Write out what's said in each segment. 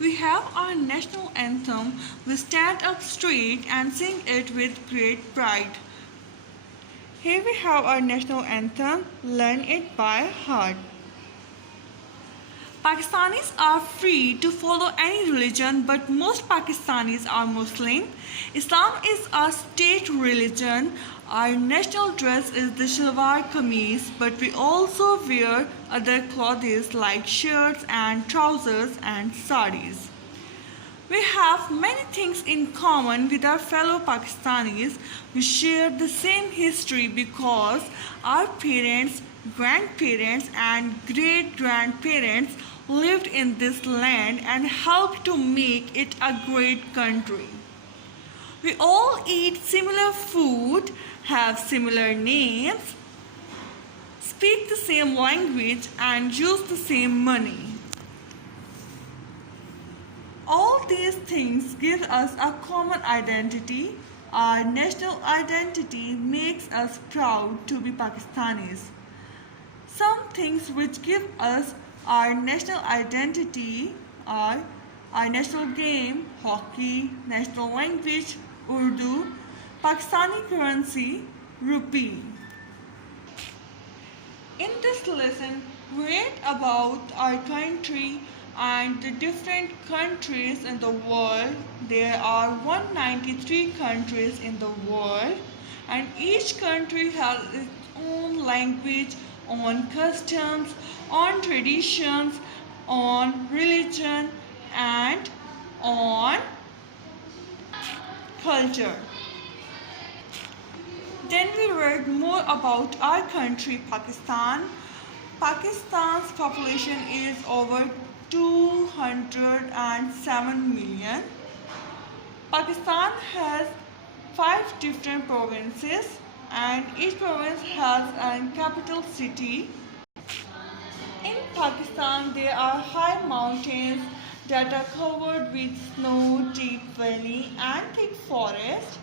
We have our national anthem. We stand up straight and sing it with great pride. Here we have our national anthem. Learn it by heart. Pakistanis are free to follow any religion, but most Pakistanis are Muslim. Islam is our state religion. Our national dress is the shalwar kameez, but we also wear other clothes like shirts and trousers and saris. We have many things in common with our fellow Pakistanis. We share the same history because our parents, grandparents and great-grandparents lived in this land and helped to make it a great country. We all eat similar food, have similar names, speak the same language and use the same money. All these things give us a common identity. Our national identity makes us proud to be Pakistanis. Some things which give us our national identity are our national game, hockey, national language, Urdu, Pakistani currency, rupee. In this lesson, we read about our country and the different countries in the world. There are 193 countries in the world, and each country has its own language, on customs, on traditions, on religion and on culture. Then we read more about our country, Pakistan. Pakistan's population is over 207 million. Pakistan has 5 different provinces and each province has a capital city. In Pakistan, there are high mountains that are covered with snow, deep valley and thick forest.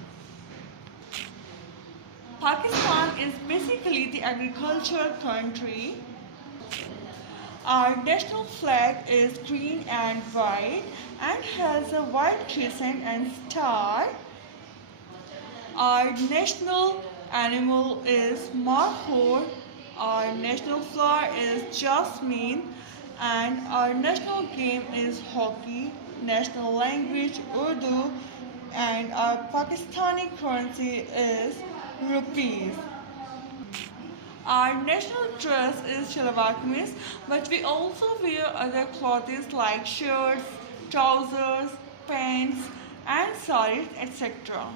Pakistan is basically the agricultural country. Our national flag is green and white and has a white crescent and star. Our national animal is markhor. Our national flower is jasmine and our national game is hockey, national language Urdu and our Pakistani currency is rupees. Our national dress is shalwar kameez, but we also wear other clothes like shirts, trousers, pants and saris, etc.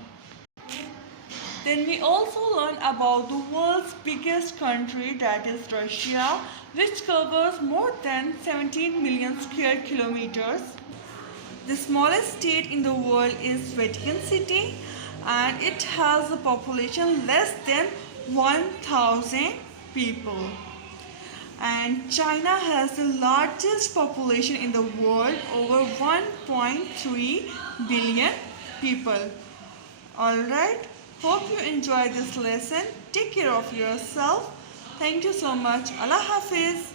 Then we also learn about the world's biggest country, that is Russia, which covers more than 17 million square kilometers. The smallest state in the world is Vatican City and it has a population less than 1,000 people. And China has the largest population in the world, over 1.3 billion people. Alright, hope you enjoyed this lesson. Take care of yourself. Thank you so much. Allah Hafiz.